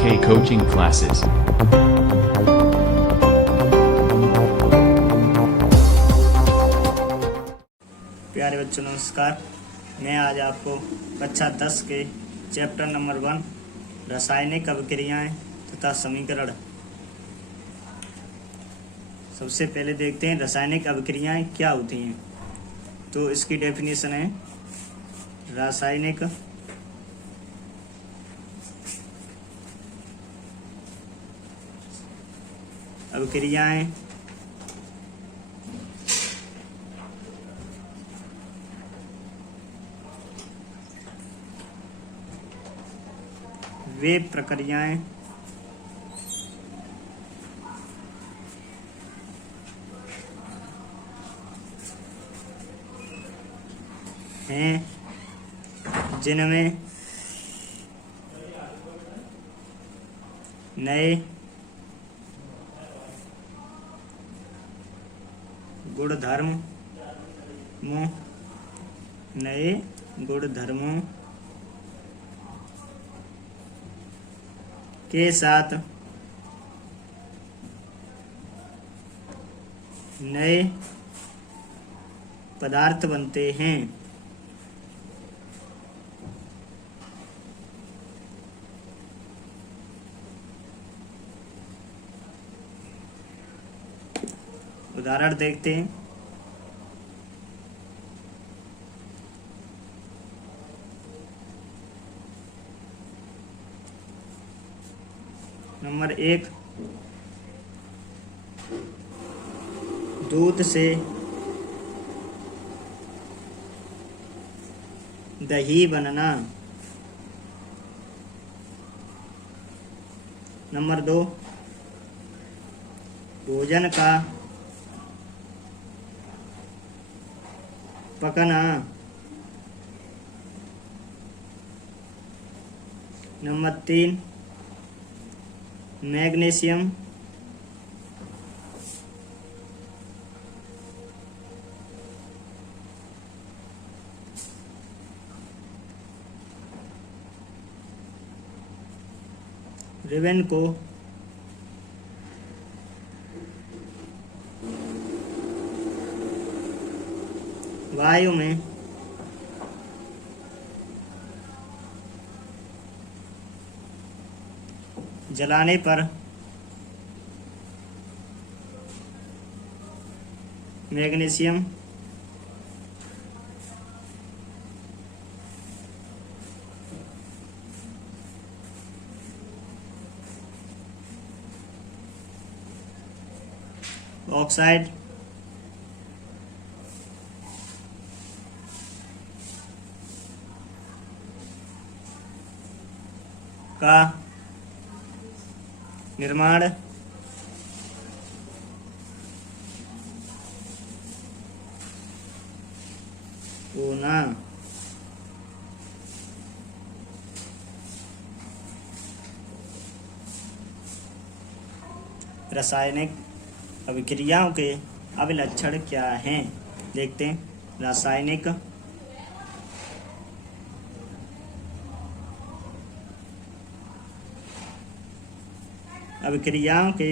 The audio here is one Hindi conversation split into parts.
K coaching classes. प्यारे बच्चों नमस्कार। मैं आज आपको कक्षा 10 के चैप्टर नंबर 1 रासायनिक अभिक्रियाएं तथा समीकरण। सबसे पहले देखते हैं रासायनिक अभिक्रियाएं क्या होती हैं। तो इसकी डेफिनेशन है रासायनिक अभिक्रियाएं वे प्रक्रियाएं हैं जिनमें नए गुणधर्मों के साथ नए पदार्थ बनते हैं। उदाहरण देखते हैं। नंबर 1, दूध से दही बनना। नंबर 2, भोजन का पकना। नंबर 3, मैग्नीशियम रिबन को वायु में जलाने पर मैग्नीशियम ऑक्साइड का निर्माण होना। रासायनिक अभिक्रियाओं के अभिलक्षण क्या हैं देखते हैं। रासायनिक अभिक्रियाओं के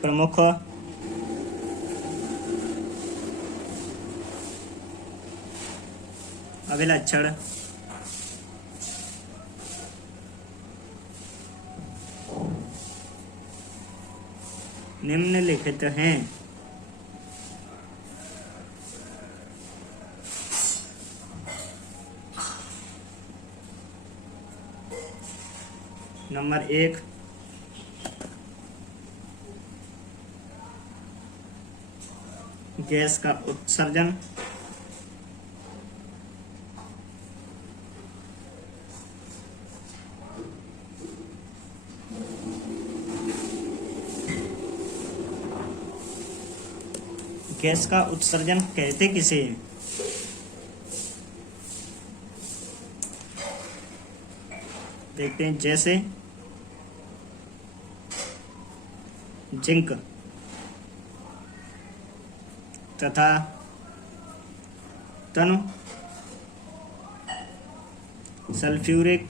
प्रमुख अभिलक्षण निम्नलिखित हैं। नंबर 1, गैस का उत्सर्जन। गैस का उत्सर्जन कहते किसे हैं? देखते हैं। जैसे जिंक तथा तनु सल्फ्यूरिक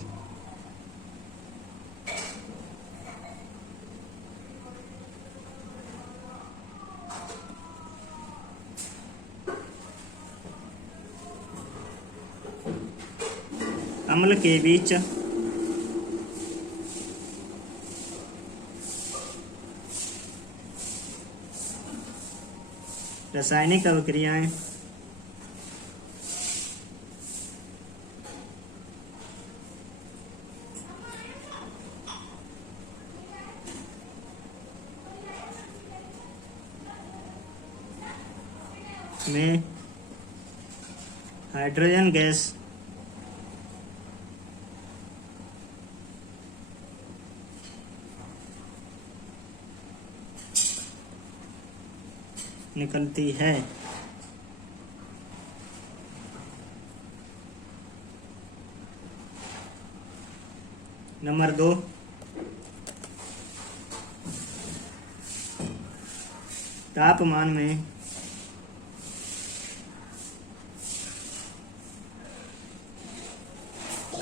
अम्ल के बीच रासायनिक अभिक्रियाएं में हाइड्रोजन गैस निकलती है। नंबर 2, तापमान में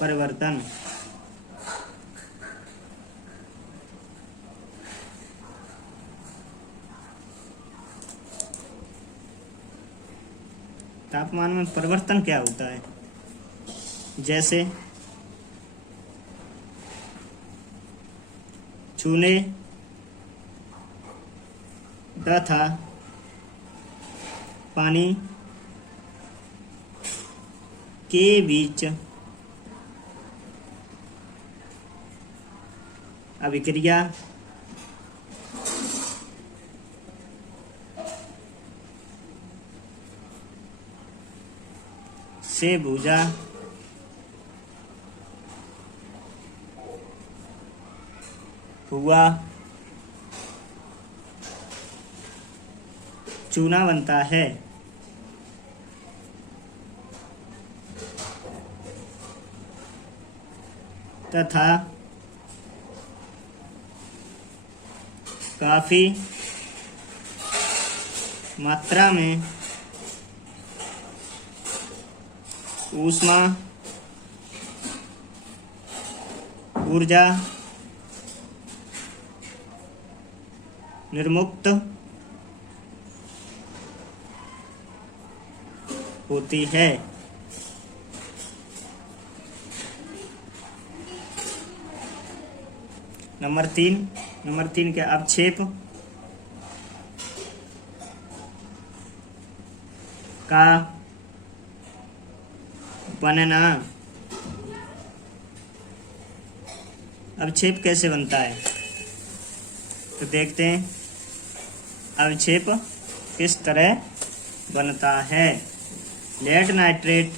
परिवर्तन तापमान में परिवर्तन क्या होता है? जैसे चूने तथा पानी के बीच अभिक्रिया से भुजा हुआ चूना बनता है। तथा काफी मात्रा में ऊष्मा ऊर्जा निर्मुक्त होती है। नंबर 3 के अवक्षेप का बनना। अवक्षेप कैसे बनता है तो देखते हैं। अवक्षेप किस तरह बनता है। लेड नाइट्रेट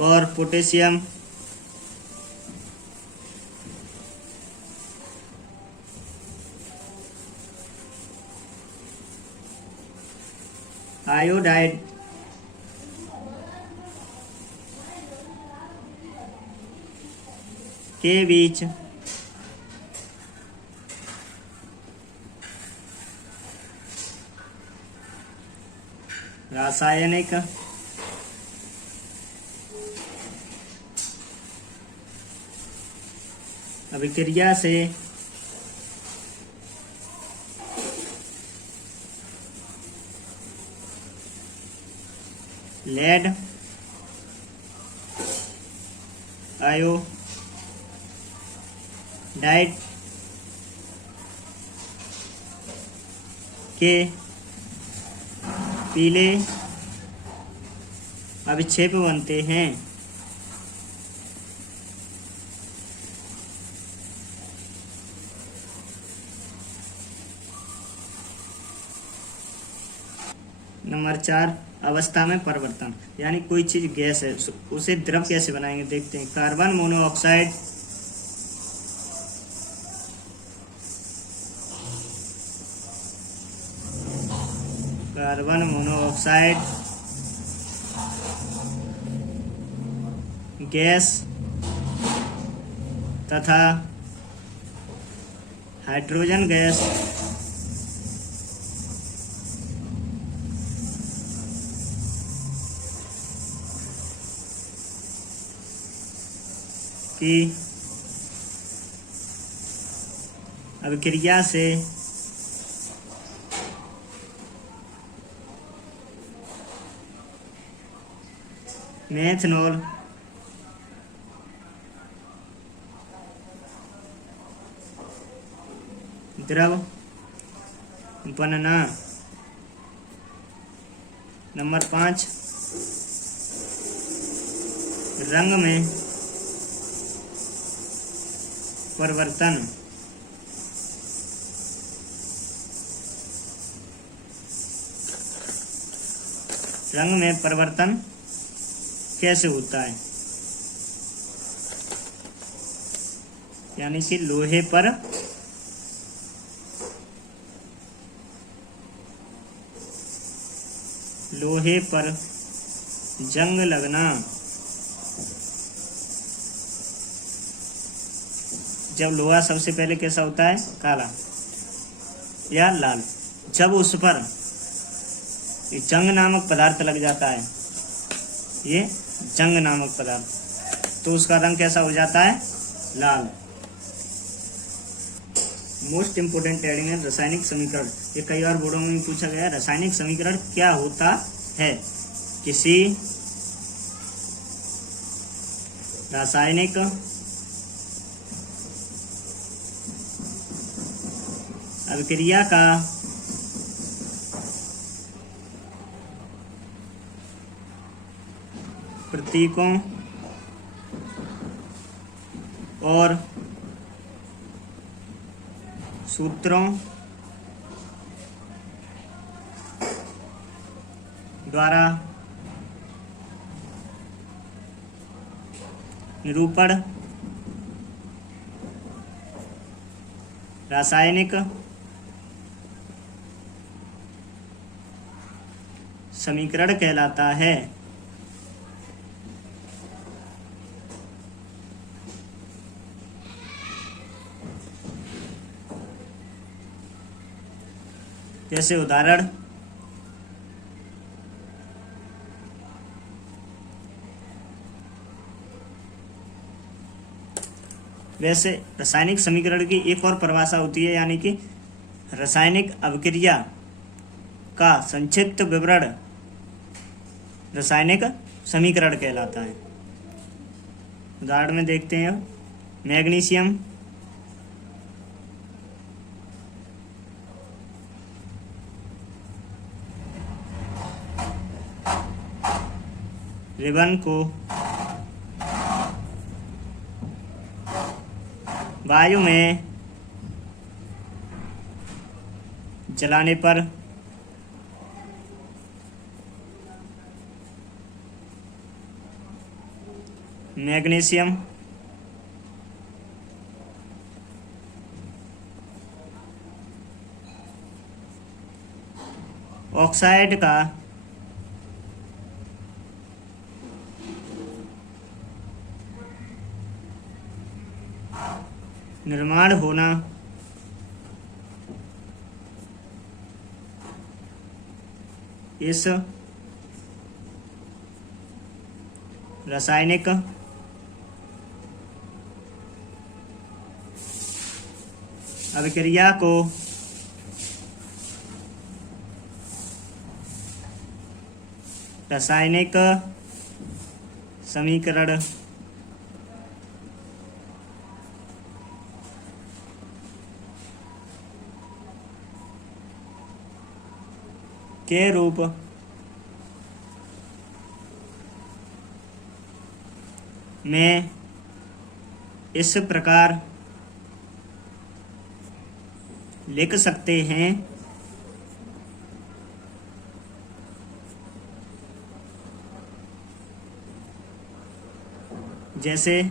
और पोटेशियम आयोडाइड के बीच रासायनिक अभिक्रिया से लेड आयोडाइड के पीले अभिक्षेप बनते हैं। नंबर 4 अवस्था में परिवर्तन, यानी कोई चीज गैस है उसे द्रव कैसे बनाएंगे देखते हैं। कार्बन मोनोऑक्साइड गैस तथा हाइड्रोजन गैस की अभिक्रिया से मेथनॉल द्रव बनना। नंबर 5, रंग में परिवर्तन। रंग में परिवर्तन कैसे होता है? यानी कि लोहे पर जंग लगना। जब लोहा सबसे पहले कैसा होता है? काला या लाल। जब उस पर ये जंग नामक पदार्थ लग जाता है, ये जंग नामक पदार्थ, तो उसका रंग कैसा हो जाता है? लाल। मोस्ट इंपोर्टेंट हेडिंग है रासायनिक समीकरण। ये कई बार बोर्डों में पूछा गया है, रासायनिक समीकरण क्या होता है? किसी रासायनिक अभिक्रिया का प्रतीकों और सूत्रों द्वारा निरूपण रासायनिक समीकरण कहलाता है। जैसे उदाहरण, वैसे रासायनिक समीकरण की एक और परिभाषा होती है, यानी कि रासायनिक अभिक्रिया का संक्षिप्त विवरण रासायनिक समीकरण कहलाता है। उदाहरण में देखते हैं, मैग्नीशियम रिबन को वायु में जलाने पर मैग्नीशियम ऑक्साइड का निर्माण होना इस रासायनिक अभिक्रिया को रासायनिक समीकरण के रूप में इस प्रकार लिख सकते हैं, जैसे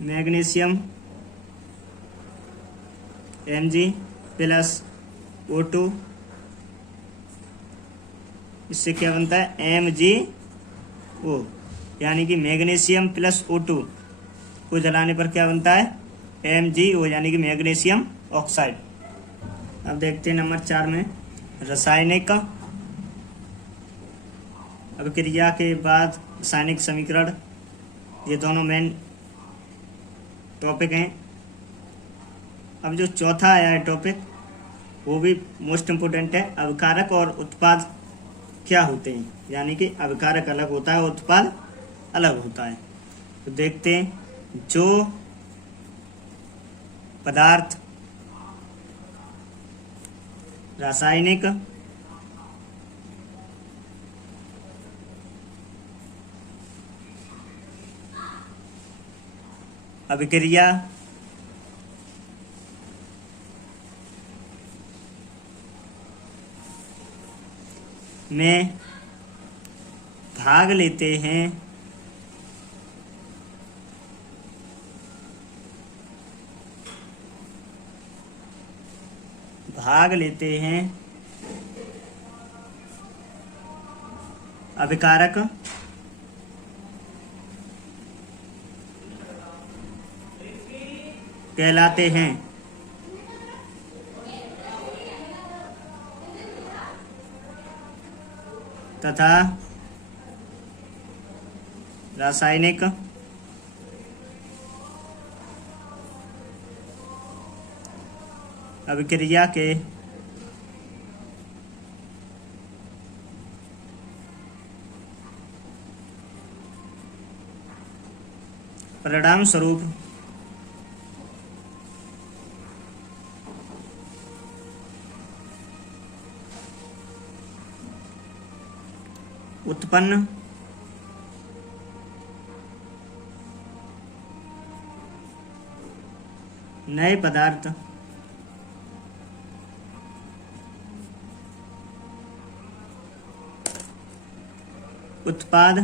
मैग्नीशियम Mg प्लस O2, इससे क्या बनता है MgO, यानी कि मैग्नीशियम प्लस O2 को जलाने पर क्या बनता है MgO, यानी कि मैग्नीशियम ऑक्साइड। अब देखते हैं नंबर 4 में रासायनिक अभिक्रिया के बाद रासायनिक समीकरण। ये दोनों मेन टॉपिक हैं। अब जो चौथा आया है टॉपिक वो भी मोस्ट इम्पोर्टेंट है, अभिकारक और उत्पाद क्या होते हैं, यानी कि अभिकारक अलग होता है, उत्पाद अलग होता है। तो देखते हैं, जो पदार्थ रासायनिक अभिक्रिया में भाग लेते हैं अभिकारक कहलाते हैं। तथा रासायनिक अभिक्रिया के परिणाम स्वरूप उत्पन्न नए पदार्थ उत्पाद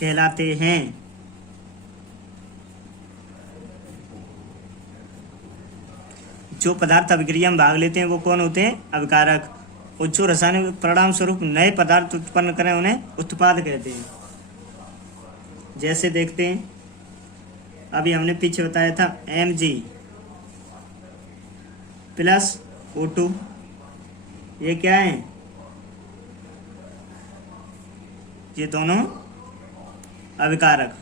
कहलाते हैं। जो पदार्थ अभिक्रिया में भाग लेते हैं वो कौन होते हैं, अभिकारक। और जो रासायनिक परिणाम स्वरूप नए पदार्थ उत्पन्न करें उन्हें उत्पाद कहते हैं। जैसे देखते हैं, अभी हमने पीछे बताया था Mg प्लस O2, ये क्या है, ये दोनों अभिकारक।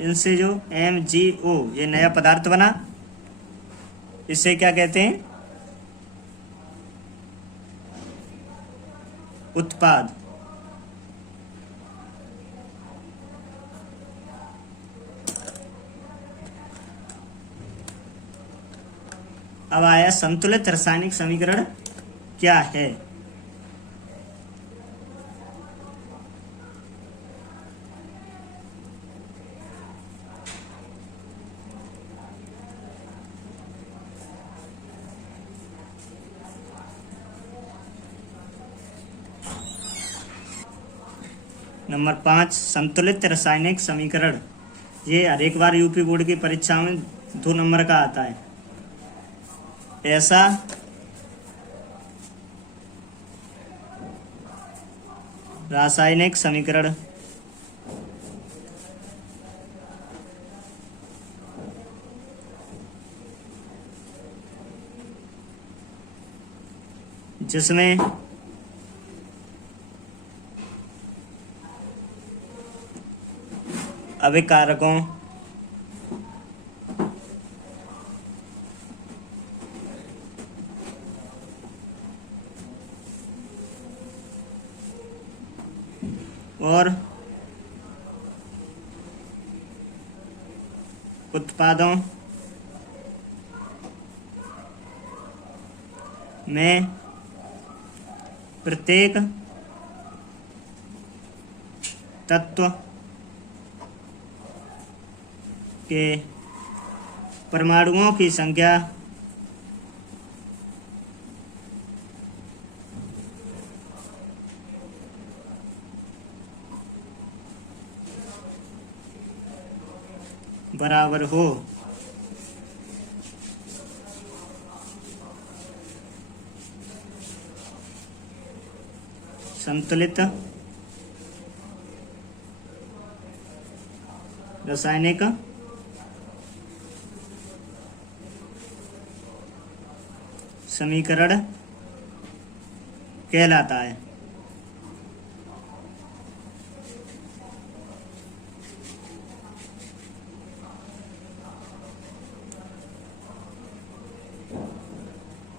इनसे जो MgO ये नया पदार्थ बना, इसे क्या कहते हैं, उत्पाद। अब आया संतुलित रासायनिक समीकरण क्या है। नंबर 5 संतुलित रासायनिक समीकरण। ये हर एक बार यूपी बोर्ड की परीक्षा में 2 नंबर का आता है। ऐसा रासायनिक समीकरण जिसमें अभिकारकों और उत्पादों में प्रत्येक तत्व के परमाणुओं की संख्या बराबर हो। संतुलित रासायनिक समीकरण कहलाता है।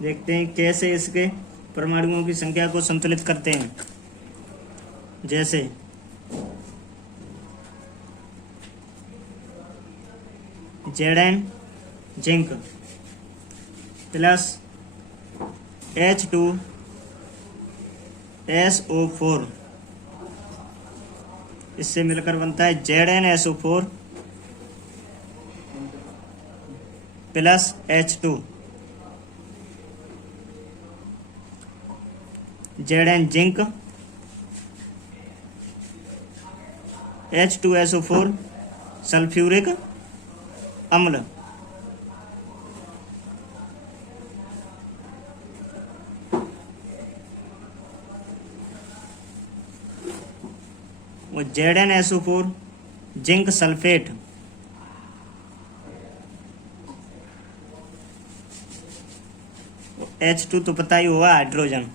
देखते हैं कैसे इसके परमाणुओं की संख्या को संतुलित करते हैं। जैसे Zn जिंक प्लस H2SO4, इससे मिलकर बनता है ZnSO4 plus H2। Zn zinc H2SO4 sulphuric अम्ल। वो ZnSO4 जिंक सल्फेट। H2 तो पता ही हुआ हाइड्रोजन।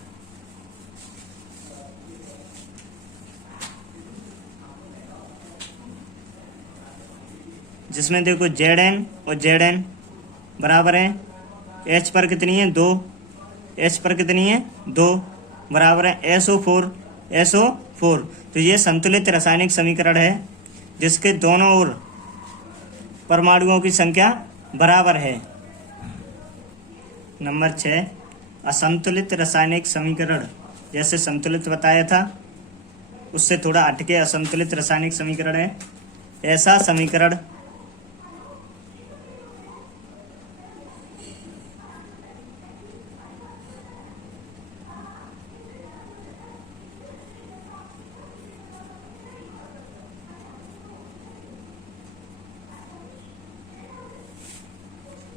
जिसमें देखो Zn और Zn बराबर है, H पर कितनी है 2, H पर कितनी है 2, बराबर है SO4। तो ये संतुलित रासायनिक समीकरण है जिसके दोनों ओर परमाणुओं की संख्या बराबर है। नंबर 6, असंतुलित रासायनिक समीकरण। जैसे संतुलित बताया था उससे थोड़ा हटके असंतुलित रासायनिक समीकरण है। ऐसा समीकरण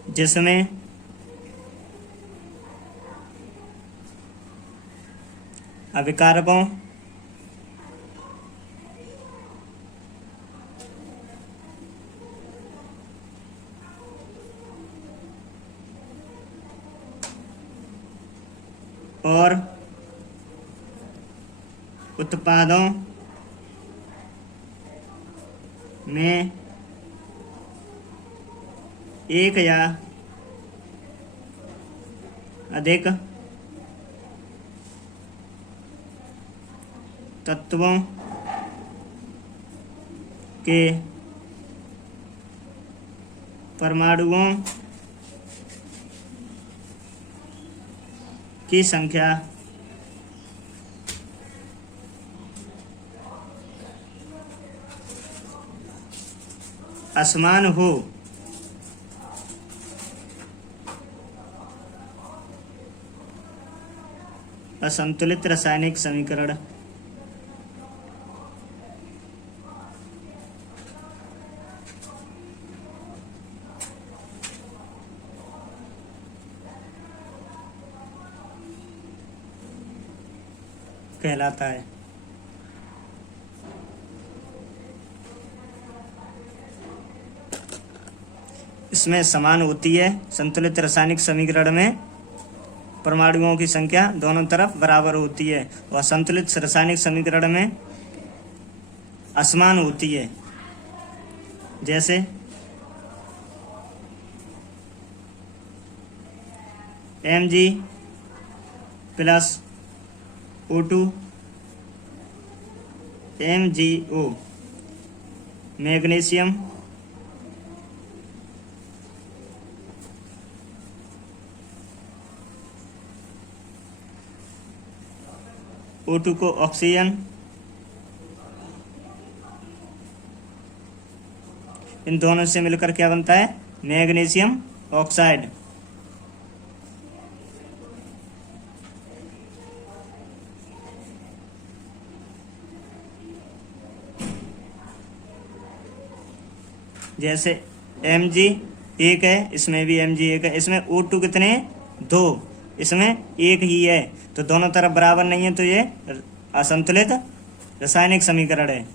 जिसमें अभिकारकों और उत्पादों में एक या अधिक तत्वों के परमाणुओं की संख्या असमान हो। असंतुलित रासायनिक समीकरण कहलाता है। इसमें समान होती है। संतुलित रासायनिक समीकरण में परमाणुओं की संख्या दोनों तरफ बराबर होती है और असंतुलित रासायनिक समीकरण में असमान होती है। जैसे Mg plus O2 MgO magnesium O2 को ऑक्सीजन, इन दोनों से मिलकर क्या बनता है मैग्नीशियम ऑक्साइड। जैसे Mg एक है, इसमें भी Mg एक है, इसमें O2 कितने हैं? 2, इसमें एक ही है, तो दोनों तरफ बराबर नहीं है, तो ये असंतुलित रासायनिक समीकरण है।